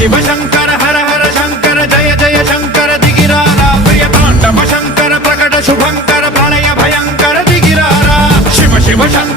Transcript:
शिव शंकर हर हर शंकर जय जय शंकर दिगिरारा प्रिय तांडव शंकर प्रकट शुभंकर प्रलय भयंकर दिगिरारा शिव शिव शंकर